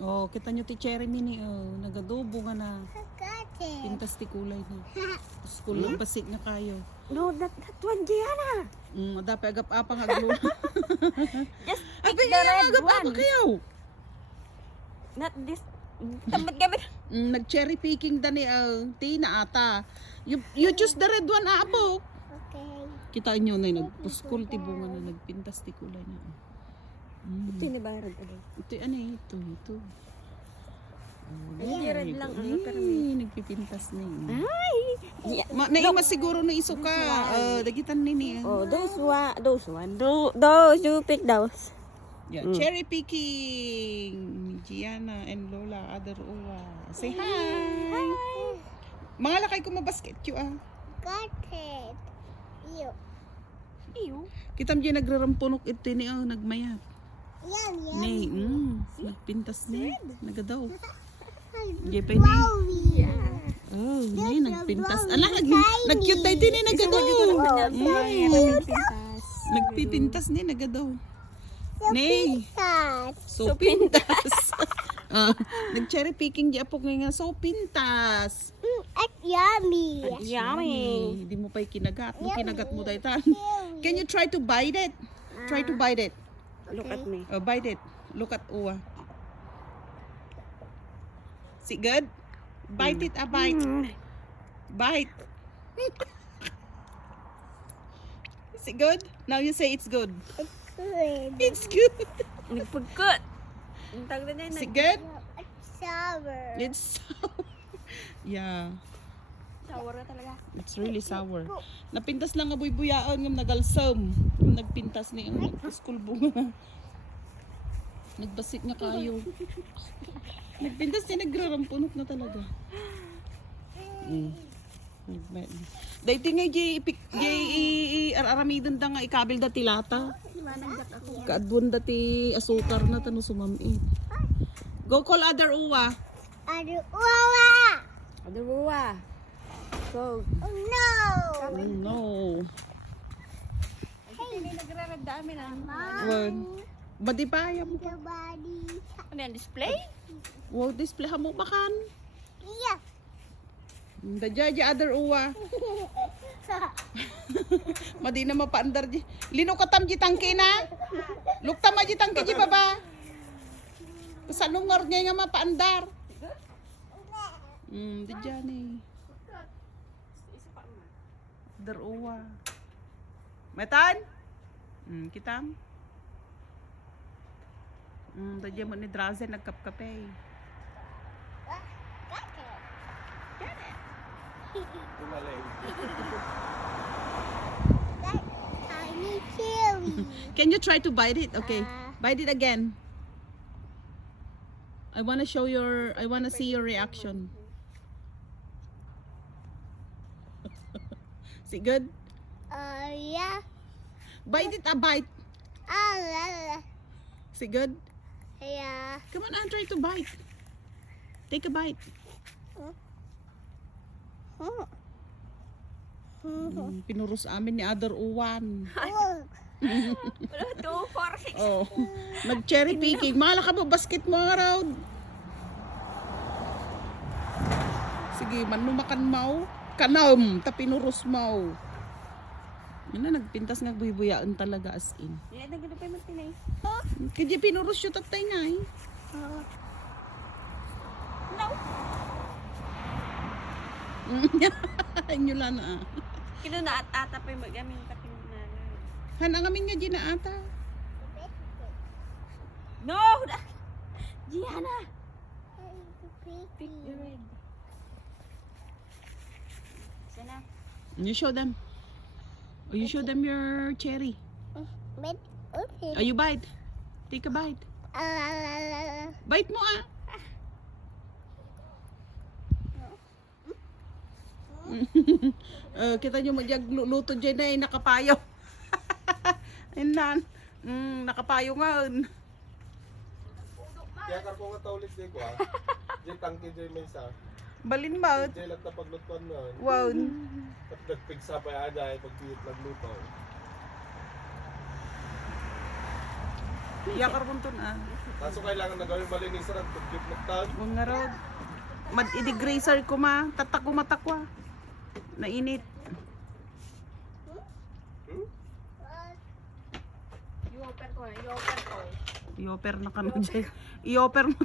Oh, kita nyo ti Cherry Mini, oh. Nagadobo nga na. Pintas ti kulay na. School lang pasik na kayo. No, that one, Gianna. Dapat agap-apang aglo. Just Ay, pick the red agap-apang one. kayo. Not this. Tamad-gamit. Nag-cherry picking da ni Tina ata. You choose the red one, apo. Okay. Kita nyo na nagpuskol ti bunga na nagpintas ti kulay na. Ito yung nabayaran ko. Ito ano eh, ito. Ay, red lang. Ano, pero nagpipintas na eh. Ay! Naima siguro na isuka. Dagitan nini. Oh, those one. Those, you pick those. Yeah, cherry picking. Gianna and Lola, other Uwa. Say hi. Mga lakay ko mabasket you Got it. You. Iyo. Kitam dyan nagrarampunok ito ni nagmayat. Yan. Nay, nagpintas ni. Nagadaw. Diyan pa Wowie. Oh, nay, nagpintas. Nag-cute tayo din nagadaw. Nagpipintas ni nagadaw. Nay. So pintas. Nag-cherry picking di apok nga so pintas. At yummy. Yummy. Hindi mo pa kinagat. Kinagat mo tayo tan. Can you try to bite it? Try to bite it. Look at me. Bite it. Look at Uwa. See, good? Bite it, bite. Bite. Is it good? Now you say it's good. Good. It's good. Nagpagkot. Ang tawag na Is it yun. good? It's sour. It's sour. Yeah. Sour na talaga. It's really sour. Napintas lang nga buy-buyaan ng nagalsam. Yung nagpintas ni ang school bunga. Nagbasit nga kayo. Nagpintas niya nagrarampunok na talaga. Dahil nga aramidon da nga ikabil da tilata. Kaadwan da ti asukar na tano sumami. Go call other Uwa. Other Uwa. Other Uwa. Go. Oh no. No. Ay, hindi nagrarandaan na. Wag. Badi pa mo. The body. Ano yan, display? Wow, display mo bakan. Yeah. Dadya other Uwa. Madi na mapaandar di. Lino katam di tangke na. Lukta ma di tangke di baba. Kasanungor niya nga mapaandar. Dadya ni. Other Uwa. Metan? Kitam? Dadya mo ni Drazen nagkapkape. That tiny cherry. Can you try to bite it? Okay. Bite it again. I want to see your reaction. Is it good? Yeah. Bite it, bite. Ah, Is it good? yeah. Come on, try to bite. Take a bite. Pinurus amin ni Other Uwan. Look. 2, 4, 6. Oh. Nag-cherry picking. Mahala ka mo, basket mo araw. Sige, manumakan mau. Kanam, tapinurus mau. Yun na, nagpintas nga buyaan talaga as in. Yan, nagano pa yung matinay. Kaya pinurus yung tatay nga eh. No. Inyo lang na Kino na at-ata pa yung magamin kating na. Han, ang amin nga di na ata. No! Gianna! Pick the red. Sana. You show them. Oh, you show them your cherry. But okay. Oh, you bite. Take a bite. Bite mo kita nyo luto dyan na nakapayo. Ayun lang. Nakapayo nga. Kaya karpo nga taulit di ko Diyan tangke dyan may sa. Balin ba? Diyan lang na paglutuan na. Wow. At nagpigsa pa ada ay pagpiyot nagluto. Yakar punton ah. Kaso kailangan na gawin malinisan ang tubig magtag. Kung nga raw. Mad-i-degraser ko ma. Tatak ko matakwa. Nainit. I-offer na kami dyan. I-offer mo.